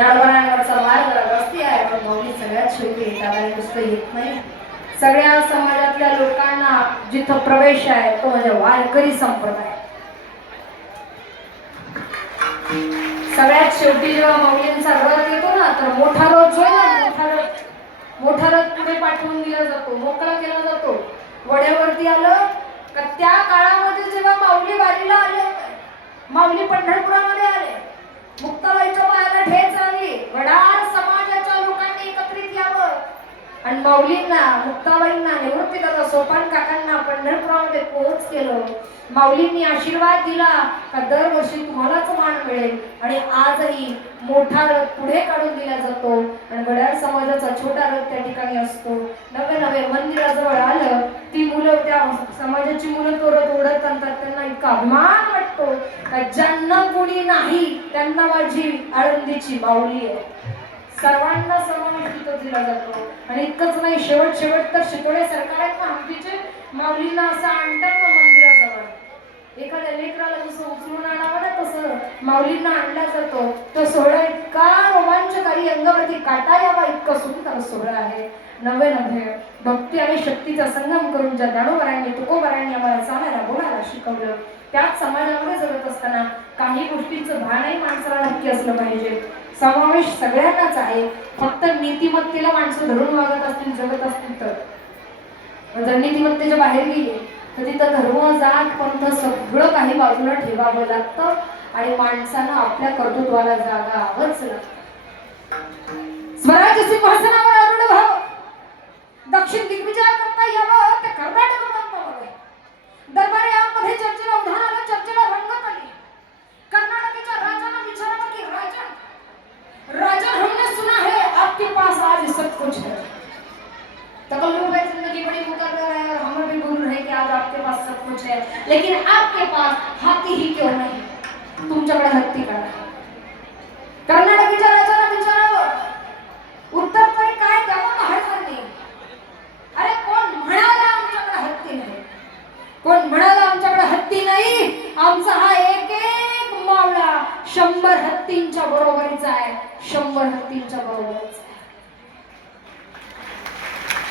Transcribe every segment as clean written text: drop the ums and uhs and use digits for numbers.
याडवरांवरचा मार्ग रस्ती आहे, पण माऊली सगळ्यात शेवटी येतात आणि नुसतं येत नाही. सगळ्या समाजातल्या लोकांना जिथं प्रवेश आहे तो म्हणजे वारकरी संप्रदाय. सगळ्यात शेवटी जेव्हा माऊलींचा रथ येतो ना, तर मोठा रथ जो आहे ना, मोठा रथ पुढे पाठवून दिला जातो, मोकळा केला जातो. वड्यावरती आलं का त्या काळामध्ये जेव्हा माऊली वारीला आले, माऊली पंढरपुरामध्ये आले, मुक्ताबाईच्या पायाला ठेच आणली, वडार समाजाच्या लोकांनी एकत्रित यावं आणि माऊलींना, मुक्ताबाईंना, निवृत्तीदादा सोपान काकांना पंढरपुरामध्ये पोहोच केलं. माऊलींनी आशीर्वाद दिला का दरवर्षी तुम्हालाच मान मिळेल. आणि आजही मोठा रथ पुढे काढून दिला जातो आणि वडार समाजाचा छोटा रथ त्या ठिकाणी असतो. नवे नवे मंदिराजवळ आलं, ती मुलं, त्या समाजाची मुलं तो रथ ओढत आणतात. त्यांना इतका अभिमान वाटतो का ज्यांना कोणी नाही त्यांना माझी आळंदीची माऊली आहे. सर्वांना समावेश दिला जातो. आणि इतकंच नाही, शेवट तर शितोळे सरकार आहेत ना हंपीचे, माऊलींना असं आणतात ना मंदिराजवळ. एखाद्या लेकराला जसं उचलून आणावं ना, तसं माऊलींना आणला जातो. तो सोहळा इतका रोमांचकारी, अंगावरती काटा यावा इतका सुंदर सोहळा आहे. नवे नवे भक्ती आणि शक्तीचा संगम करून ज्या ज्ञानोबारांनी, तुकोबारांनी आम्हाला चालायला बोलायला शिकवलं, त्याच समाजामध्ये जगत असताना काही गोष्टींचं भानही माणसाला नक्की असलं पाहिजे. समावेश सगळ्यांनाच आहे, फक्त नीतिमत्तेला माणसं धरून वागत असतील, जगत असतील तर. जर नीतिमत्तेच्या बाहेर गेली तर तिथं धर्म, जात, पंथ सगळं काही बाजूला ठेवावं लागतं आणि माणसानं आपल्या कर्तृत्वाला जागावंच लागतं. स्वराज्य सिंहासनावर आरूढ व्हावं, दक्षिण दिग्विजय करता यावं, ते कर्नाटक प्रांतामध्ये दरबारी यामध्ये चर्चेला उधाण आलं, चर्चेला रंगत आली. कर्नाटकाच्या राजाला विचारावं की राजा हमने सुना है आपके पास आज सब कुछ है. तकल्लुफ है, जिंदगी बड़ी मुकद्दर है और हमें भी गुरूर है कि आज आपके पास सब कुछ है, लेकिन आपके पास हाथी ही क्यों नहीं, तुमच्याकडे हत्ती का नाही. कर्नाटकाच्या राजाला विचारावं, उत्तर तरी काय द्यावं महाराजांनी. अरे कोण म्हणाला आमच्याकडे हत्ती नाही, कोण म्हणाला आमच्याकडे हत्ती नाही, आमचा हा एक एक मावळा 100 हत्तींच्या बरोबरीचा आहे, 100 हत्तींच्या बरोबरीचा आहे.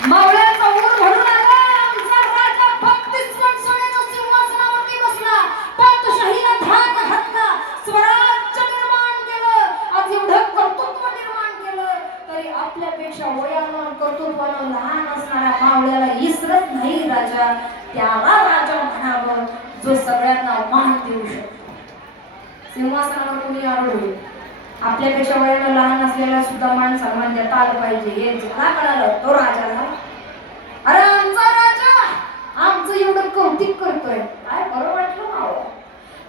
मावळ्याचा ऊर भरून आला, आमचा राजा 32 वर्ष सोन्याच्या सिंहासनावरती बसला, पातशाहीला धाक घातला, स्वराज्य निर्माण केलं. आज एवढं कर्तृत्व निर्माण केलं तरी आपल्यापेक्षा वयानं कर्तृत्वानं लहान असणाऱ्या मावळ्याला इसरत नाही राजा. त्याला राजा म्हणावं जो सगळ्यांना मान देऊ शकतो. सिंहासनावर कोणी आरूढ होईल, आपल्यापेक्षा वयानं लहान असलेल्या सुद्धा मान सन्मान देता आलं पाहिजे. हे ज्याला कळालं तो राजा झाला. अरे आमचा राजा आमचं एवढं कौतिक करतोय, काय बरं वाटलं माव.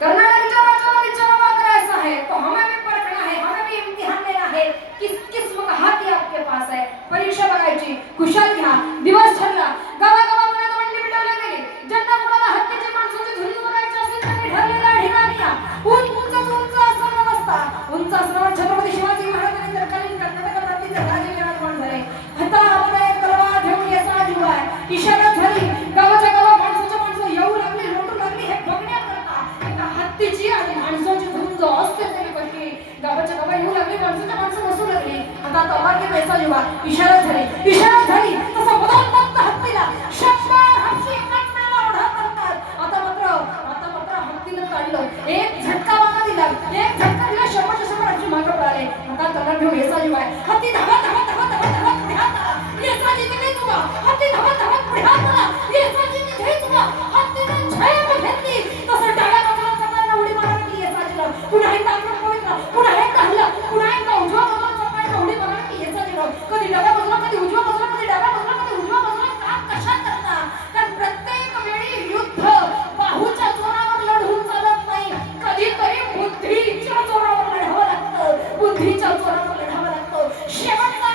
कर्नाटकच्या राजाला विचारावा करायचा है तो हमें भी परखना है, हमें भी इम्तिहान लेना है, किस किस्म का हाथी आपके पास है. परीक्षा बघायची, खुशाल घ्या. दिवस ठरला, गावागावामध्ये दवंडी मिटवली गेली. ज्यांना कोणाला हत्तीची माणसाची झुंज बघायची असेल त्यांनी ठरलेल्या ठिकाणी या. उंच असं व्यवस्था, उंच असल्यावर छत्रपती शिवाजी महाराजांनी तत्कालीन कर्नाटक प्रांताचे राजे विराजमान झाले. हातामध्ये तलवार घेऊन याचा जीवाय इशारा झाली. गावाच्या गावात माणसं येऊ लागली, लोटू लागली. हे बघण्याकरता एका हत्तीची आणि माणसाची झुंज असते तरी कशी गावाच्या गावात येऊ लागली, माणसं बसू लागली. आता तलवार घेऊन याचा जीवा इशारा झाली तसा बदल हत्तीला 100 हत्ती एकाच वेळेला ओढा करतात. आता मात्र हत्तीनं काढलं, एक झटका मागा दिला, एक झटका दिला, 100 हत्ती मागे पळाले. आता तलवार घेऊन याचा जीवा हत्ती धावा पुढे आता याचा जी तिथे तुला हत्ती धावा पुढे आता याचा जी तिथे तुला हत्तीने झेप घेतली. तसं डाव्या बाजूला चपायला उडी मारली याचा जीवा, पुन्हा एकदा पवित्र, पुन्हा एकदा हल्ला, पुन्हा एकदा उजव्या बाजूला चपायला उडी मारली याचा जीवा. कधी डाव्या बाजूला, कधी उजव्या बाजूला, कधी डाव्या बाजूला, कधी उजव्या बाजूला. काम कशा करता, कारण प्रत्येक वेळी युद्ध बाहूच्या जोरावर लढून चालत नाही, कधीतरी बुद्धीच्या जोरावर लढावं लागतं, बुद्धीच्या जोरावर लढावं लागतं. शेवटचा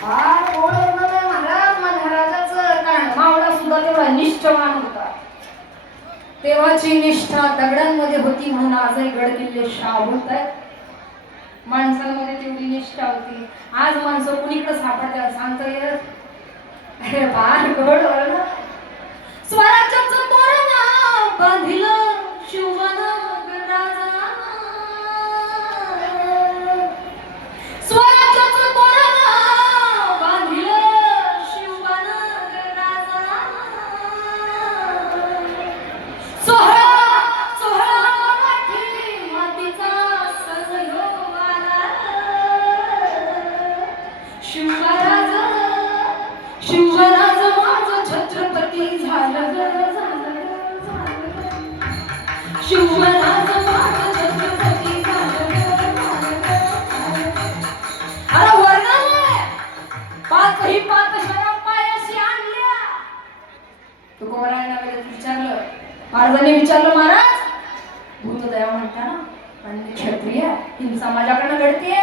फार गोड वर्णन आहे महाराज माझ्या राजाचं. कारण मावळा सुद्धा तेवढा निष्ठवान होता. तेव्हाची निष्ठा दगडांमध्ये होती म्हणून आजही गड किल्ले शाबूत आहेत. माणसांमध्ये तेवढी निष्ठा होती. आज माणसं कुणीकडे सापडतात सांगता येत. अरे फार गोड वर्णन. स्वराज्याचं तोरण बांधिलं शिवबन राजा. स्वराज्याचं तोरण बांधिलं शिवबन राजा. सोहळा सोहळा मराठी मातीचा सहयोग आला. शिवराज शिवराज माझं छत्रपती झालं शिवराज माझं छत्रपती झालं. अरे वर्णन पाचही पाचशाला पायाशी आणल्या. तुकोबरायांना विचारलं, महाराजांनी विचारलं, महाराज भूतदया म्हणता ना पण क्षत्रिय हिंसा माझ्याकडनं घडतेय,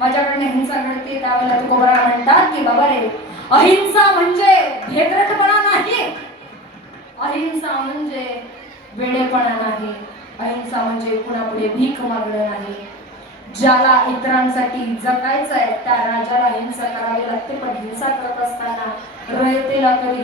माझ्याकडनं हिंसा घडते. त्यावेळेला तुकोबरा म्हणतात की बाबा रे, अहिंसा म्हणजे भेदरटपणा नाही, अहिंसा म्हणजे वेडेपणा नाही, अहिंसा म्हणजे कुणापुढे भीक मागणं नाही. ज्याला इतरांसाठी जगायचं आहे त्या राजाला हिंसा करावी लागते. पण हिंसा करत असताना रयतेला कधीही